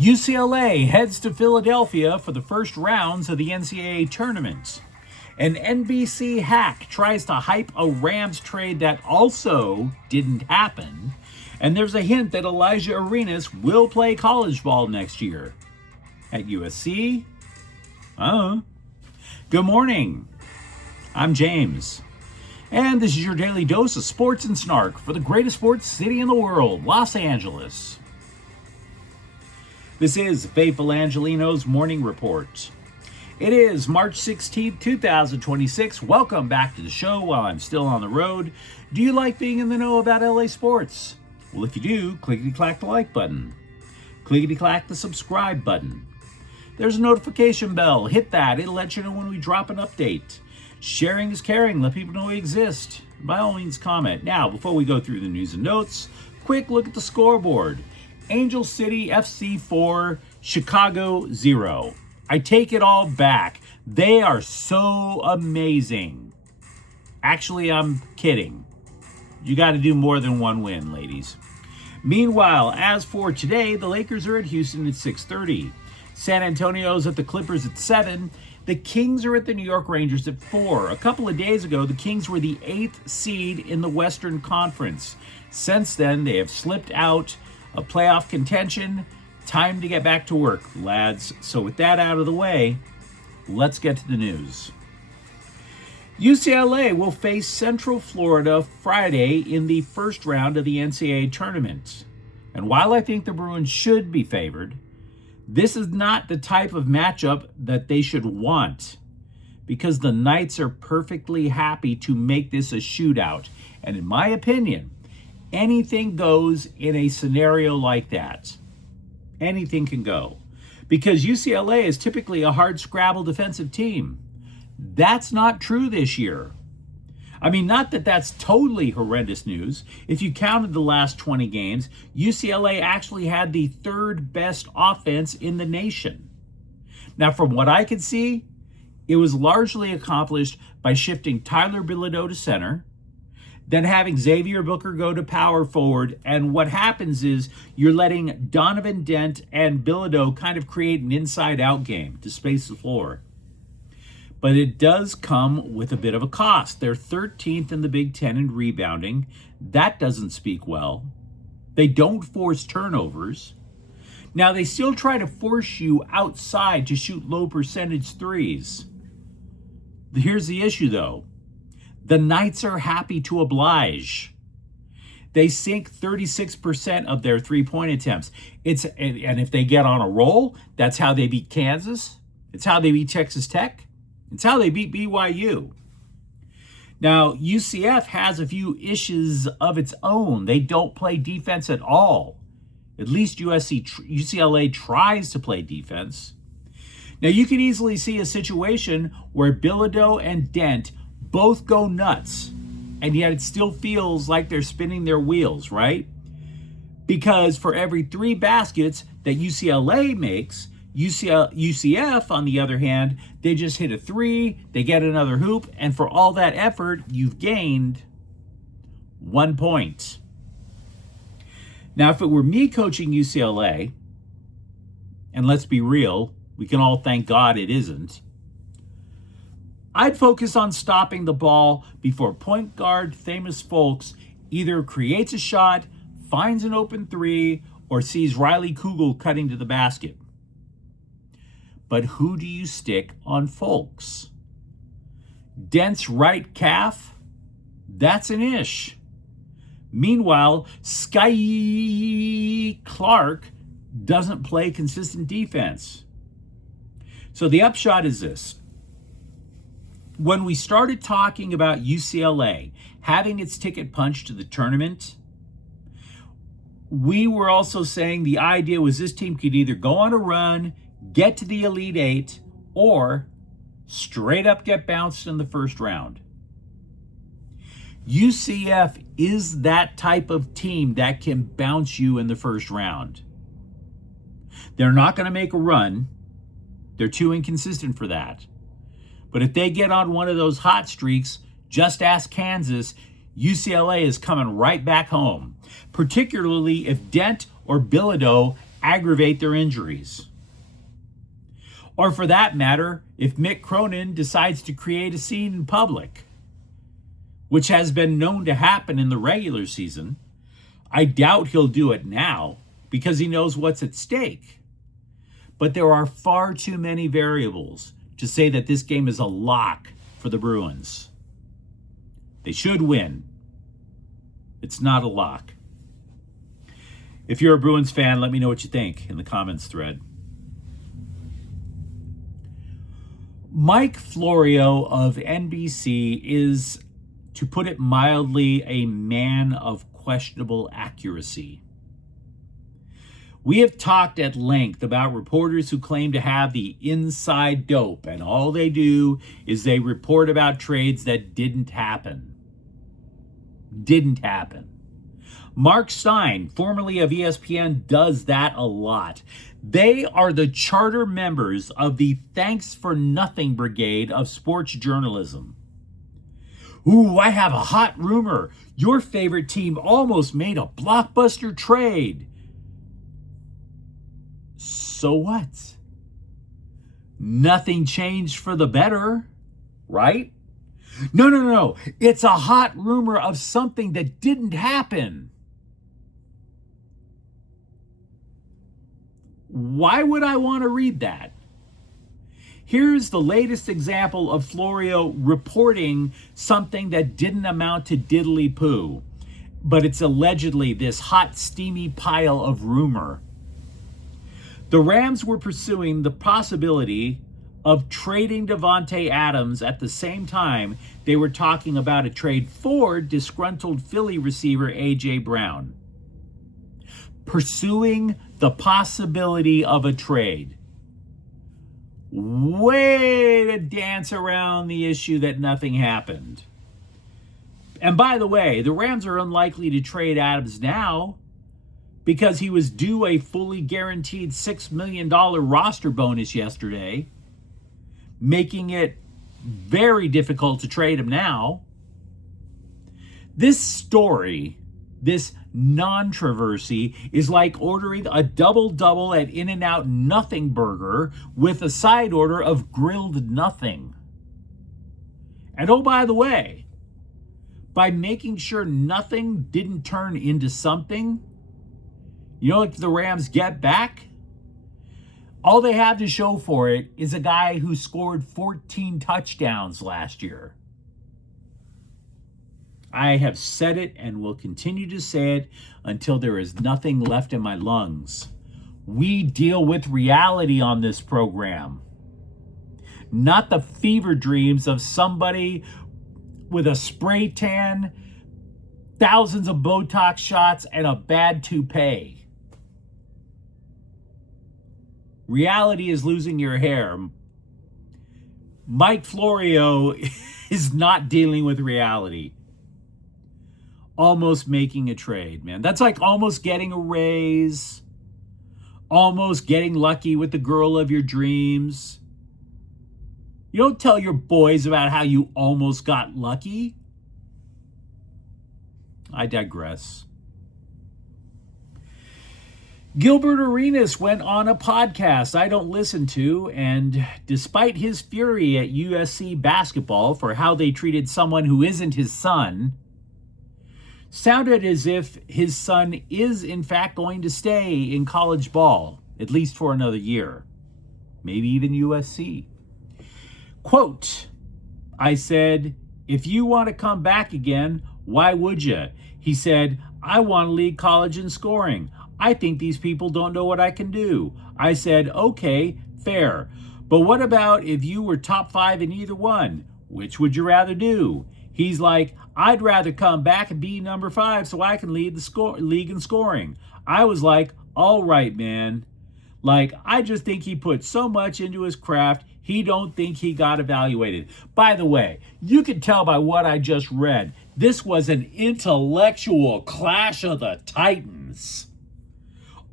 UCLA heads to Philadelphia for the first rounds of the NCAA tournament. An NBC hack tries to hype a Rams trade that also didn't happen. And there's a hint that Alijah Arenas will play college ball next year. At USC? Good morning. I'm James. And this is your daily dose of sports and snark for the greatest sports city in the world, Los Angeles. This is Faithful Angelenos Morning Report. It is March 16th, 2026. Welcome back to the show while I'm still on the road. Do you like being in the know about LA sports? Well, if you do, clickety-clack the like button. Clickety-clack the subscribe button. There's a notification bell. Hit that. It'll let you know when we drop an update. Sharing is caring. Let people know we exist. By all means, comment. Now, before we go through the news and notes, quick look at the scoreboard. Angel City FC 4, Chicago 0. I take it all back. They are so amazing. Actually, I'm kidding. You got to do more than one win, ladies. Meanwhile, as for today, the Lakers are at Houston at 6:30. San Antonio's at the Clippers at 7. The Kings are at the New York Rangers at 4. A couple of days ago, the Kings were the 8th seed in the Western Conference. Since then, they have slipped out of playoff contention. Time to get back to work, lads. So with that out of the way, let's get to the news. UCLA will face Central Florida Friday in the first round of the NCAA tournament. And while I think the Bruins should be favored, this is not the type of matchup that they should want, because the Knights are perfectly happy to make this a shootout. And in my opinion, anything goes in a scenario like that. Anything can go. Because UCLA is typically a hard scrabble defensive team. That's not true this year. I mean, not that that's totally horrendous news. If you counted the last 20 games, UCLA actually had the third best offense in the nation. Now, from what I could see, it was largely accomplished by shifting Tyler Bilodeau to center, then having Xavier Booker go to power forward. And what happens is you're letting Donovan Dent and Bilodeau kind of create an inside-out game to space the floor. But it does come with a bit of a cost. They're 13th in the Big Ten in rebounding. That doesn't speak well. They don't force turnovers. Now, they still try to force you outside to shoot low percentage threes. Here's the issue, though. The Knights are happy to oblige. They sink 36% of their three-point attempts. And if they get on a roll, that's how they beat Kansas. It's how they beat Texas Tech. It's how they beat BYU. Now, UCF has a few issues of its own. They don't play defense at all. At least UCLA tries to play defense. Now, you can easily see a situation where Bilodeau and Dent both go nuts, and yet it still feels like they're spinning their wheels, right? Because for every 3 baskets that UCLA makes, UCF, on the other hand, they just hit a 3, they get another hoop, and for all that effort, you've gained 1 point. Now, if it were me coaching UCLA, and let's be real, we can all thank God it isn't, I'd focus on stopping the ball before point guard Famous Folks either creates a shot, finds an open 3, or sees Riley Kugel cutting to the basket. But who do you stick on Folks? Dent's right calf? That's an ish. Meanwhile, Sky Clark doesn't play consistent defense. So the upshot is this. When we started talking about UCLA having its ticket punched to the tournament, we were also saying the idea was this team could either go on a run, get to the Elite Eight, or straight up get bounced in the first round. UCF is that type of team that can bounce you in the first round. They're not going to make a run. They're too inconsistent for that. But if they get on one of those hot streaks, just ask Kansas, UCLA is coming right back home, particularly if Dent or Bilodeau aggravate their injuries. Or for that matter, if Mick Cronin decides to create a scene in public, which has been known to happen in the regular season. I doubt he'll do it now because he knows what's at stake. But there are far too many variables to say that this game is a lock for the Bruins. They should win. It's not a lock. If you're a Bruins fan, let me know what you think in the comments thread. Mike Florio of NBC is, to put it mildly, a man of questionable accuracy. We have talked at length about reporters who claim to have the inside dope, and all they do is they report about trades that didn't happen. Mark Stein, formerly of ESPN, does that a lot. They are the charter members of the Thanks for Nothing Brigade of sports journalism. Ooh, I have a hot rumor. Your favorite team almost made a blockbuster trade. So what? Nothing changed for the better, right? No. It's a hot rumor of something that didn't happen. Why would I want to read that? Here's the latest example of Florio reporting something that didn't amount to diddly poo, but it's allegedly this hot, steamy pile of rumor. The Rams were pursuing the possibility of trading Davante Adams at the same time they were talking about a trade for disgruntled Philly receiver A.J. Brown. Pursuing the possibility of a trade. Way to dance around the issue that nothing happened. And by the way, the Rams are unlikely to trade Adams now because he was due a fully guaranteed $6 million roster bonus yesterday, making it very difficult to trade him now. This story, this non-traversy, is like ordering a double-double at In-N-Out Nothing Burger with a side order of grilled nothing. And oh, by the way, by making sure nothing didn't turn into something, you know what the Rams get back? All they have to show for it is a guy who scored 14 touchdowns last year. I have said it and will continue to say it until there is nothing left in my lungs. We deal with reality on this program, not the fever dreams of somebody with a spray tan, thousands of Botox shots, and a bad toupee. Reality is losing your hair. Mike Florio is not dealing with reality. Almost making a trade, man. That's like almost getting a raise, almost getting lucky with the girl of your dreams. You don't tell your boys about how you almost got lucky. I digress. Alijah Arenas went on a podcast I don't listen to, and despite his fury at USC basketball for how they treated someone who isn't his son, sounded as if his son is in fact going to stay in college ball, at least for another year, maybe even USC. Quote, I said, if you want to come back again, why would you? He said, I want to lead college in scoring. I think these people don't know what I can do. I said, okay, fair. But what about if you were top 5 in either one? Which would you rather do? He's like, I'd rather come back and be number 5 so I can lead the league in scoring. I was like, all right, man. Like, I just think he put so much into his craft, he don't think he got evaluated. By the way, you can tell by what I just read, this was an intellectual clash of the titans.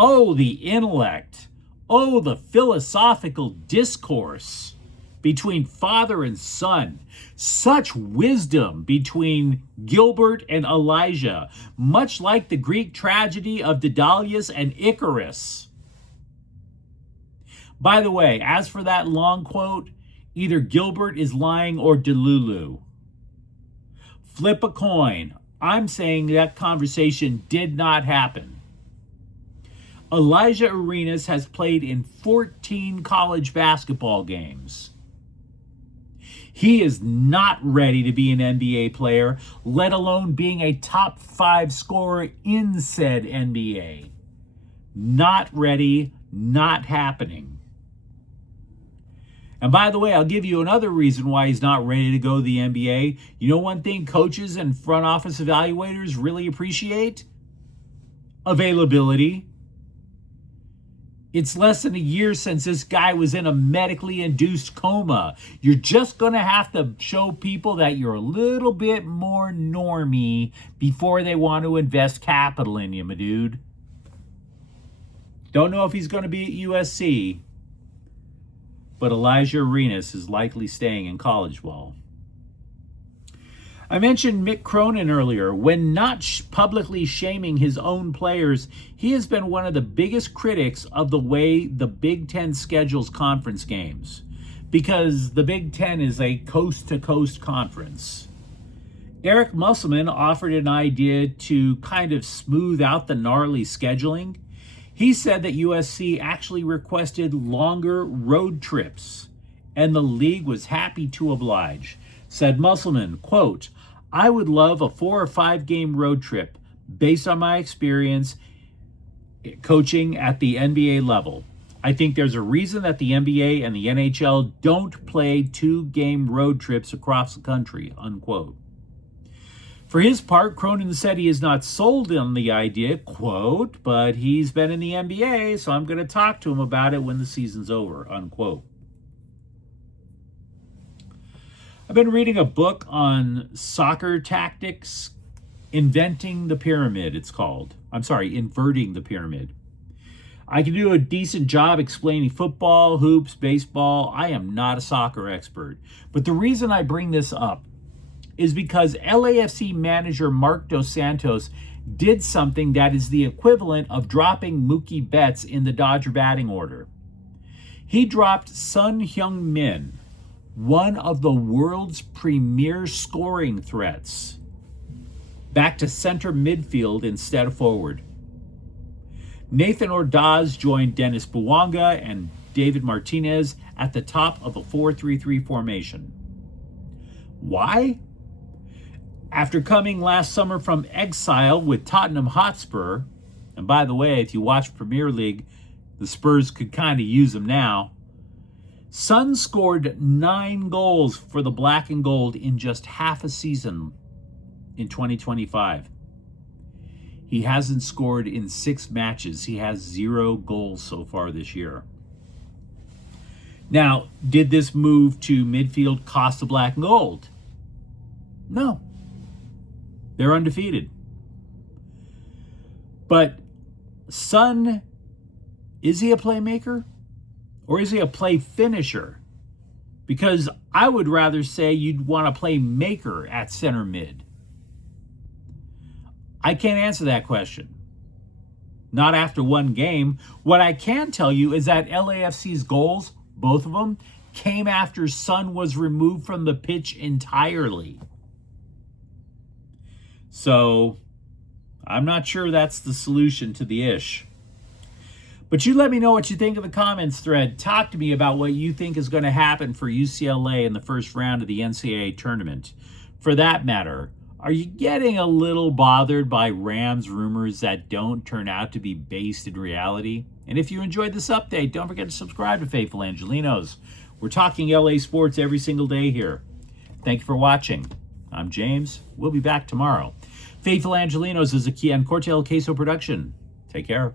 Oh, the intellect. Oh, the philosophical discourse between father and son. Such wisdom between Gilbert and Elijah, much like the Greek tragedy of Daedalus and Icarus. By the way, as for that long quote, either Gilbert is lying or Delulu. Flip a coin. I'm saying that conversation did not happen. Alijah Arenas has played in 14 college basketball games. He is not ready to be an NBA player, let alone being a top 5 scorer in said NBA. Not ready, not happening. And by the way, I'll give you another reason why he's not ready to go to the NBA. You know one thing coaches and front office evaluators really appreciate? Availability. It's less than a year since this guy was in a medically induced coma. You're just going to have to show people that you're a little bit more normie before they want to invest capital in you, my dude. Don't know if he's going to be at USC, but Alijah Arenas is likely staying in college ball. I mentioned Mick Cronin earlier. When not publicly shaming his own players, he has been one of the biggest critics of the way the Big Ten schedules conference games, because the Big Ten is a coast-to-coast conference. Eric Musselman offered an idea to kind of smooth out the gnarly scheduling. He said that USC actually requested longer road trips, and the league was happy to oblige. Said Musselman, quote, "I would love a 4 or 5 game road trip based on my experience coaching at the NBA level. I think there's a reason that the NBA and the NHL don't play 2-game road trips across the country," unquote. For his part, Cronin said he is not sold on the idea, quote, "but he's been in the NBA, so I'm going to talk to him about it when the season's over," unquote. I've been reading a book on soccer tactics, Inventing the Pyramid, it's called. Inverting the Pyramid. I can do a decent job explaining football, hoops, baseball. I am not a soccer expert. But the reason I bring this up is because LAFC manager Mark Dos Santos did something that is the equivalent of dropping Mookie Betts in the Dodger batting order. He dropped Son Heung-min, one of the world's premier scoring threats, back to center midfield instead of forward. Nathan Ordaz joined Dennis Bouanga and David Martinez at the top of a 4-3-3 formation. Why? After coming last summer from exile with Tottenham Hotspur, and by the way, if you watch Premier League, the Spurs could kind of use him now, Son scored 9 goals for the Black and Gold in just half a season in 2025. He hasn't scored in 6 matches. He has 0 goals so far this year. Now, did this move to midfield cost the Black and Gold? No. They're undefeated. But Son, is he a playmaker? Or is he a play finisher? Because I would rather say you'd want a play maker at center mid. I can't answer that question. Not after one game. What I can tell you is that LAFC's goals, both of them, came after Son was removed from the pitch entirely. So, I'm not sure that's the solution to the ish. But you let me know what you think in the comments thread. Talk to me about what you think is going to happen for UCLA in the first round of the NCAA tournament. For that matter, are you getting a little bothered by Rams rumors that don't turn out to be based in reality? And if you enjoyed this update, don't forget to subscribe to Faithful Angelenos. We're talking LA sports every single day here. Thank you for watching. I'm James. We'll be back tomorrow. Faithful Angelenos is a Kian Cortel Queso production. Take care.